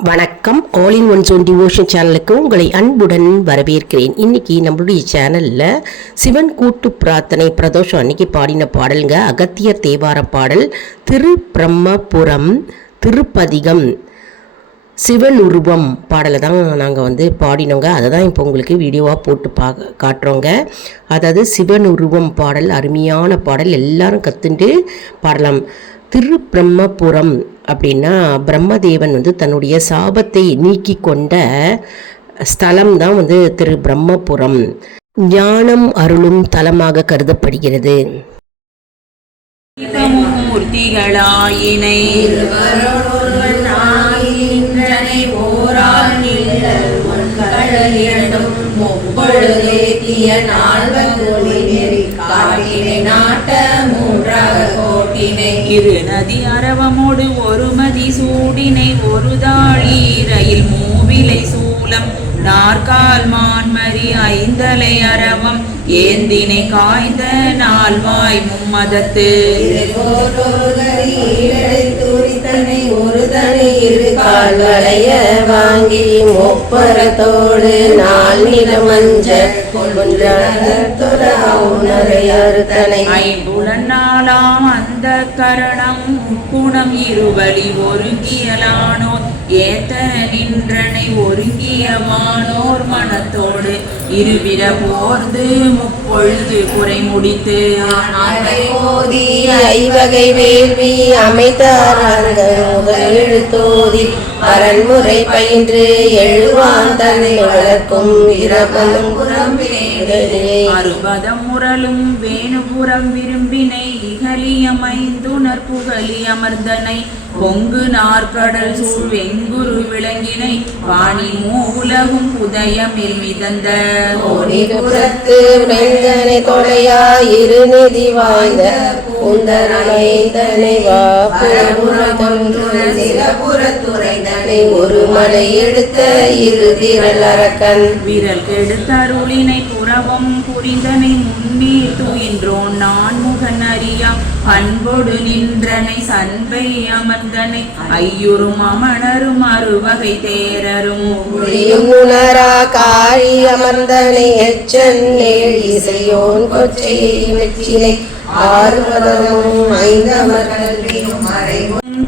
வணக்கம். All in one zone devotion சேனலுக்கு உங்களை அன்புடன் வரவேற்கிறேன். இன்னைக்கு நம்மளுடைய சேனலில் சிவன் கூட்டு பிரார்த்தனை பிரதோஷம் அன்னைக்கு பாடின பாடலுங்க. அகத்தியர் தேவார பாடல், திரு பிரம்மபுரம் திருப்பதிகம் சிவன் உருவம் பாடலை தான் நாங்கள் பாடினோங்க. அதை தான் இப்போ உங்களுக்கு வீடியோவாக போட்டு காட்டுறோங்க. அதாவது சிவன் உருவம் பாடல் அருமையான பாடல், எல்லாரும் கற்றுண்டு பாடலாம். திரு பிரம்மபுரம் அப்படின்னா பிரம்மதேவன் தன்னுடைய சாபத்தை நீக்கி கொண்ட ஸ்தலம் தான் திரு பிரம்மபுரம். ஞானம் அருளும் தலமாக கருதப்படுகிறது. இரு நதி அரவமோடு ஒரு மதி சூடினை ஒரு தாழி ரயில் மூவிலை சூலம் நாற்கால் மான்மரி ஐந்தலை அரவம் ஏந்தினை காய்ந்த நால்வாய் மும்மதத்து ஒரு தனி இரு கால் வளைய வாங்கி முப்பரத்தோடு நாள் நில மஞ்ச ஐம்புலனாலாம் அந்த கரணம் குணம் இருவழி ஒருங்கியலானோர் ஏத்த நின்றனை ஒருங்கியவானோர் மனத்தோடு இருவிர போர்ந்து முப்பொழுது குறை முடித்து ஓதி ஐவகை வேள்வி அமைத்தாராங்க எழுத்தோதி அரண்முறை பயின்று எழுவான் தன்னை வளர்க்கும் இரபலும் அறுபதம் முரலும் வேணுபுறம் விரும்பினை இகலியமைந்துணர் புகழி அமர்ந்தனை பொங்கு நாற்கடல் சூழ் வெங்குரு விளங்கினை பாணி மூலகும் புதயமில் மிதந்த புறத்து விளைந்தனை தொலையா இருநிதி வாய்ந்த ஒரு மலை எடுத்த இரு திரள் அரக்கன் விரல் கெடுத்த அருளினை புறவம் புரிந்தனை முன்னீர் துயின்றோன் நான் முகன் அறியா அன்போடு நின்றனை சன்பை அமர்ந்தனை ஐயுறும் அமணரும் அறுவகை தேரரும் உணரா காழி அமர்ந்தனை எச்சன் இசையோன் கொச்சையை வெற்றினை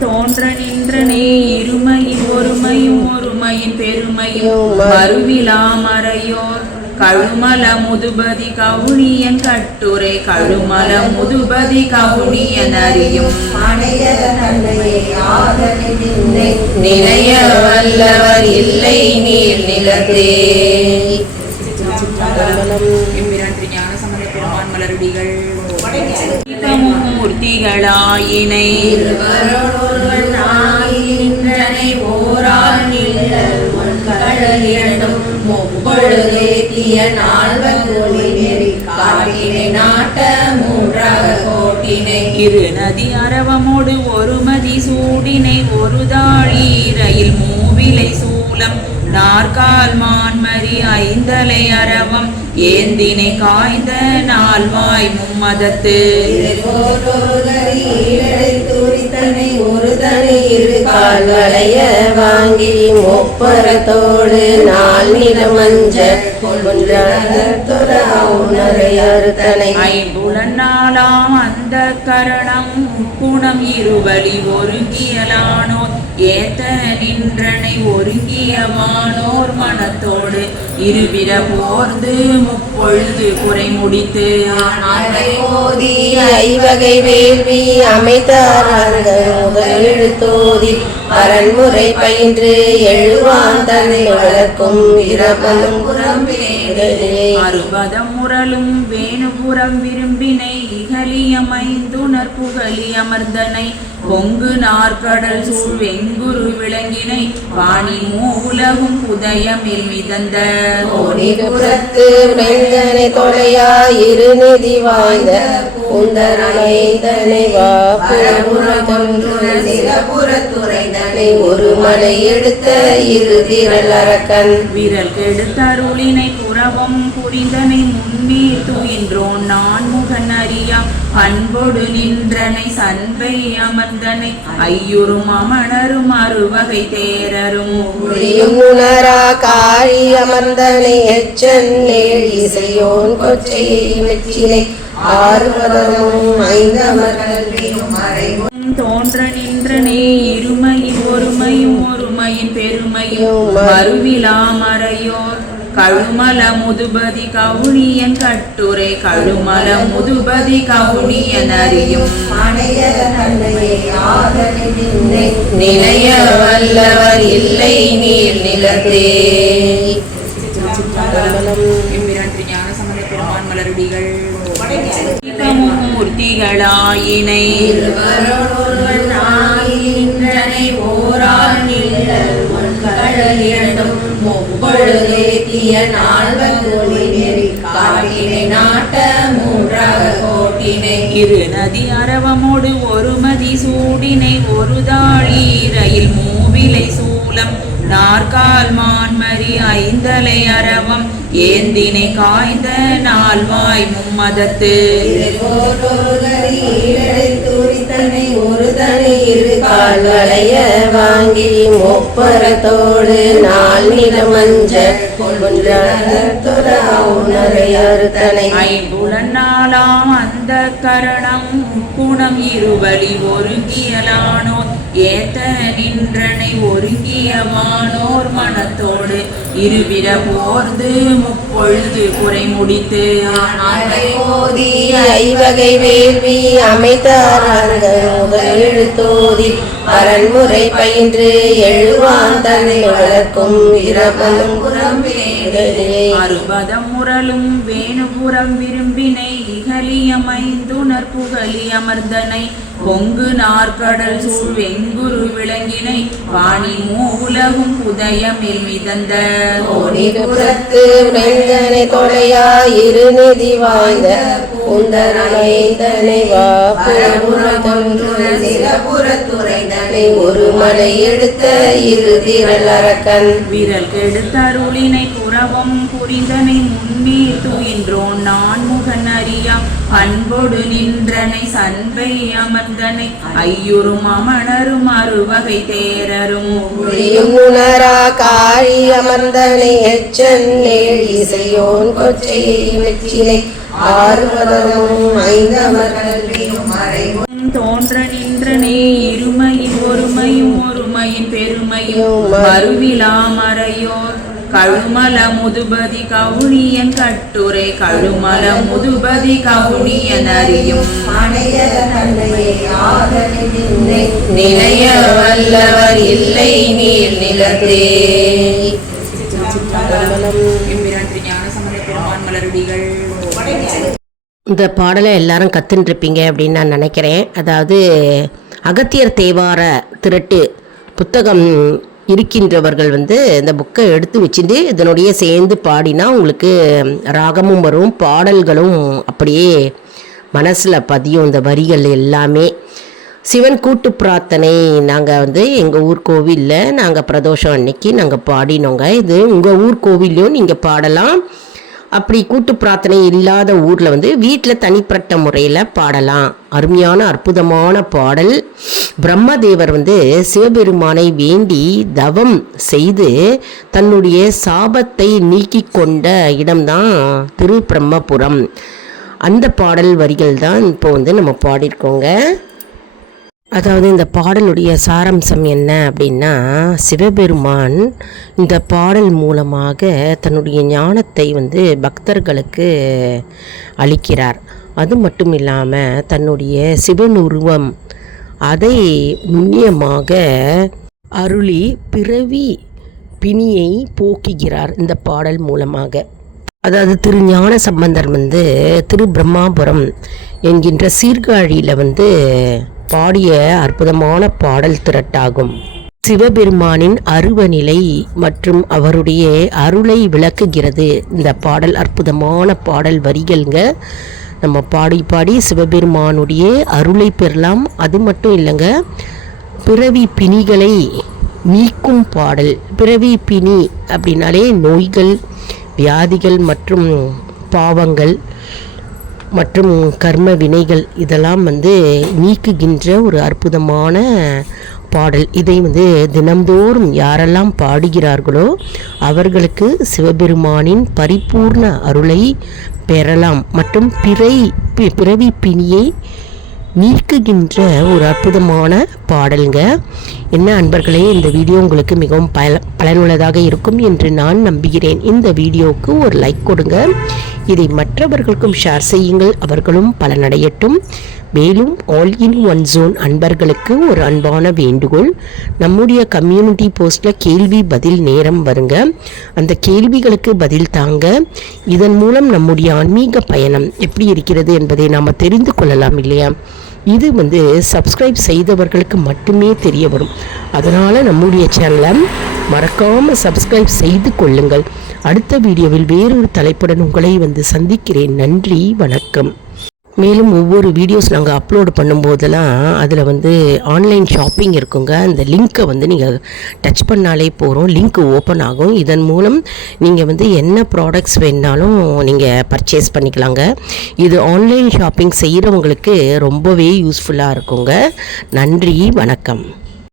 தோன்ற நின்றனே இருமையின் ஒருமையும் ஒருமையின் பெருமையும் மறுவிலா மறையோர் கழுமல முதுபதி கவுனியன் கட்டுரை கழுமல முதுபதி கவுனியன் அறியும் நிலைய வல்லவர் இல்லை நீர் நிலத்தே. மலருடிகள் மூர்த்திகளாயினை இரு நதி அரவமோடு ஒரு மதி சூடினை ஒரு தாழி ரயில் மூவிலை சூலம் நாற்கால் மான்மரி ஐந்தலை அரவம் ஏந்தினை காய்ந்த நால்வாய் மும்மதத்து ஒரு தனி இரு கால் வளைய வாங்கி முப்பரத்தோடு நாள் நில மஞ்ச ஐம்புலனாலாம் அந்த கரணம் குணம் இருவழி ஒருங்கியலானோர் ஏத்த நின்றனை ஒருங்கியவானோர் மனத்தோடு இருவிர போர்ந்து முப்பொழுது குறை முடித்து ஓதி ஐவகை வேள்வி அமைத்தாராங்க எழுத்தோதி அரண்முறை பயின்று எழுவான் தன்னை வளர்க்கும் இரபலும் அறுபதம் முரலும் வேணுபுறம் விரும்பினை இகலியமைந்துணர் புகழி அமர்ந்தனை பொங்கு நாற்கடல் சூழ் வெங்குரு விளங்கினை பாணி மூலகும் புதயமில் மிதந்த புறத்து விளைந்தனை தொலையா இருநிதி வாய்ந்த ஒரு மலை எடுத்த இரு திரள் அரக்கன் விரல் கெடுத்த அருளினை புறவம் புரிந்தனை முன்னீர் துயின்றோன் நான் முகன் அறிய அறியா அன்பொடு நின்றனை சண்பை அமர்ந்தனை ஐயுறும் அமணரும் அறுவகை தேரரும் உணரா காழி அமர்ந்தனை எச்சன் ஏழ் இசையோன் கொச்சையை மெச்சினை ஆறுவதமும் ஐந்தமர்கல்வியும் மறைவும் தோன்ற நின்றனே இருமையின் ஒருமையும் ஒருமையின் பெருமையும் மறுவிலாமறையோர் கழுமல முதுபதி கவுனியன் கட்டுரை கழுமல முதுபதி கவுனியன் அறியும் நிலைய வல்லவர் இல்லை நீர் நிலத்தே. மலரடிகள் மூர்த்திகளாயினை இரு நதி அரவமோடு ஒரு மதி சூடினை ஒரு தாழீரையில் மூவிலை சூலம் நாற்கால் மான்மரி ஐந்தலை அரவம் ஏந்தினை காய்ந்த நால்வாய் மும்மதத்து ஒரு தனி இரு கால் வளைய வாங்கி முப்பரத்தோடு நாள் நில மஞ்ச ஐம்புலன் நாளாம் அந்த கரணம் குணம் இருவழி ஒருங்கியலானோ ஏத்த நின்றனை ஒருங்கியவானோர் மனத்தோடு இருவிர போர்ந்து முப்பொழுது குறை முடித்து ஓதி ஐவகை வேள்வி அமைத்தார்கள் முதல் எழுத்தோதி அரண்முறை பயின்று எழுவான் தன்னை வளர்க்கும் இரவலும் அறுபதம் முரலும் வேணுபுறம் விரும்பினை இகலியமைந்துணர் புகழி அமர்ந்தனை பொங்கு நாற்கடல் சூழ் வெங்குரு விளங்கினை வாணி மூலகும் புதயமில் மிதந்த புறத்து உடைந்தனை தொலையா இருநிதி வாய்ந்த குந்தரனை சிறபுறத்துறைந்தனை ஒரு மலை எடுத்த இரு திரள் அரக்கன் விரல் கெடுத்தருளினை புறவம் புரிந்தனை முன்னீர் துயின்றோன் நான் முகன் அறியா அன்பொடு நின்றனை சண்பை அமர்ந்தனை ஐயுறும் அமணரும் அறுவகை தேரரும் உணரா காழி அமர்ந்தனை எச்சன் ஏழ் இசையோன் கொச்சையை மெச்சினை ஆறுவதமும் ஐந்தமர்கல்வியும் மறைவும் தோன்ற நின்றனே இருமையின் ஒருமையும் ஒருமையின் பெருமையும் மறுவிலாமறையோர் கழுமல முதுபதி கவுனியன் கட்டுரை கழுமல முதுபதி கவுனியன் அறியும் நிலைய வல்லவர் இல்லை நீர் நிலத்தே. மலரடிகள் இந்த பாடலை எல்லாரும் கற்றுருப்பீங்க அப்படின்னு நான் நினைக்கிறேன். அதாவது அகத்தியர் தேவார திரட்டு புத்தகம் இருக்கின்றவர்கள் இந்த புக்கை எடுத்து வச்சுட்டு இதனுடைய சேர்ந்து பாடினா உங்களுக்கு ராகமும் வரும், பாடல்களும் அப்படியே மனசில் பதியும். இந்த வரிகள் எல்லாமே சிவன் கூட்டு பிரார்த்தனை நாங்கள் எங்கள் ஊர் கோவிலில் நாங்கள் பிரதோஷம் அன்னைக்கு நாங்கள் பாடினோங்க. இது உங்கள் ஊர் கோவில்லையும் நீங்கள் பாடலாம். அப்படி கூட்டு பிரார்த்தனை இல்லாத ஊரில் வீட்டில் தனிப்பட்ட முறையில் பாடலாம். அருமையான அற்புதமான பாடல். பிரம்மதேவர் சிவபெருமானை வேண்டி தவம் செய்து தன்னுடைய சாபத்தை நீக்கி கொண்ட இடம்தான் திருப்பிரம்மபுரம். அந்த பாடல் வரிகள் தான் இப்போ நம்ம பாடியிருக்கோங்க. அதாவது இந்த பாடலுடைய சாராம்சம் என்ன அப்படின்னா, சிவபெருமான் இந்த பாடல் மூலமாக தன்னுடைய ஞானத்தை பக்தர்களுக்கு அளிக்கிறார். அது மட்டும் இல்லாமல் தன்னுடைய சிவனுருவம் அதை நுண்ணியமாக அருளி பிறவி பிணியை போக்குகிறார் இந்த பாடல் மூலமாக. அதாவது திருஞான சம்பந்தர் திரு பிரம்மாபுரம் என்கின்ற சீர்காழியில் பாடிய அற்புதமான பாடல் திரட்டாகும். சிவபெருமானின் அருவநிலை மற்றும் அவருடைய அருளை விளக்குகிறது இந்த பாடல். அற்புதமான பாடல் வரிகள்ங்க. நம்ம பாடி பாடி சிவபெருமானுடைய அருளை பெறலாம். அது மட்டும் இல்லைங்க, பிறவி பிணிகளை நீக்கும் பாடல். பிறவி பிணி அப்படின்னாலே நோய்கள், வியாதிகள் மற்றும் பாவங்கள் மற்றும் கர்ம வினைகள் இதெல்லாம் வந்து நீக்குகின்ற ஒரு அற்புதமான பாடல். இதை வந்து தினம்தோறும் யாரெல்லாம் பாடுகிறார்களோ அவர்களுக்கு சிவபெருமானின் பரிபூர்ண அருளை பெறலாம் மற்றும் பிறவி பிணியை நீக்குகின்ற ஒரு அற்புதமான பாடல்ங்க. என்ன அன்பர்களே, இந்த வீடியோ உங்களுக்கு மிகவும் பயனுள்ளதாக இருக்கும் என்று நான் நம்புகிறேன். இந்த வீடியோவுக்கு ஒரு லைக் கொடுங்க, இதை மற்றவர்களுக்கும் ஷேர் செய்யுங்கள், அவர்களும் பலனடையட்டும். மேலும் ஆல் இன் ஒன் ஜோன் அன்பர்களுக்கு ஒரு அன்பான வேண்டுகோள், நம்முடைய கம்யூனிட்டி போஸ்ட்டில் கேள்வி பதில் நேரம் வருங்க, அந்த கேள்விகளுக்கு பதில் தாங்க. இதன் மூலம் நம்முடைய ஆன்மீக பயணம் எப்படி இருக்கிறது என்பதை நாம் தெரிந்து கொள்ளலாம் இல்லையா? இது வந்து சப்ஸ்கிரைப் செய்தவர்களுக்கு மட்டுமே தெரிய வரும். அதனால் நம்முடைய சேனலை மறக்காமல் சப்ஸ்கிரைப் செய்து கொள்ளுங்கள். அடுத்த வீடியோவில் வேறொரு தலைப்புடன் உங்களை வந்து சந்திக்கிறேன். நன்றி, வணக்கம். மேலும் ஒவ்வொரு வீடியோஸ் நாங்கள் அப்லோடு பண்ணும்போதெல்லாம் அதில் வந்து ஆன்லைன் ஷாப்பிங் இருக்குங்க. அந்த லிங்க்கை வந்து நீங்கள் டச் பண்ணாலே போகிறோம், லிங்க் ஓப்பன் ஆகும். இதன் மூலம் நீங்கள் வந்து என்ன ப்ராடக்ட்ஸ் வேணாலும் நீங்கள் பர்ச்சேஸ் பண்ணிக்கலாங்க. இது ஆன்லைன் ஷாப்பிங் செய்கிறவங்களுக்கு ரொம்பவே யூஸ்ஃபுல்லாக இருக்குங்க. நன்றி, வணக்கம்.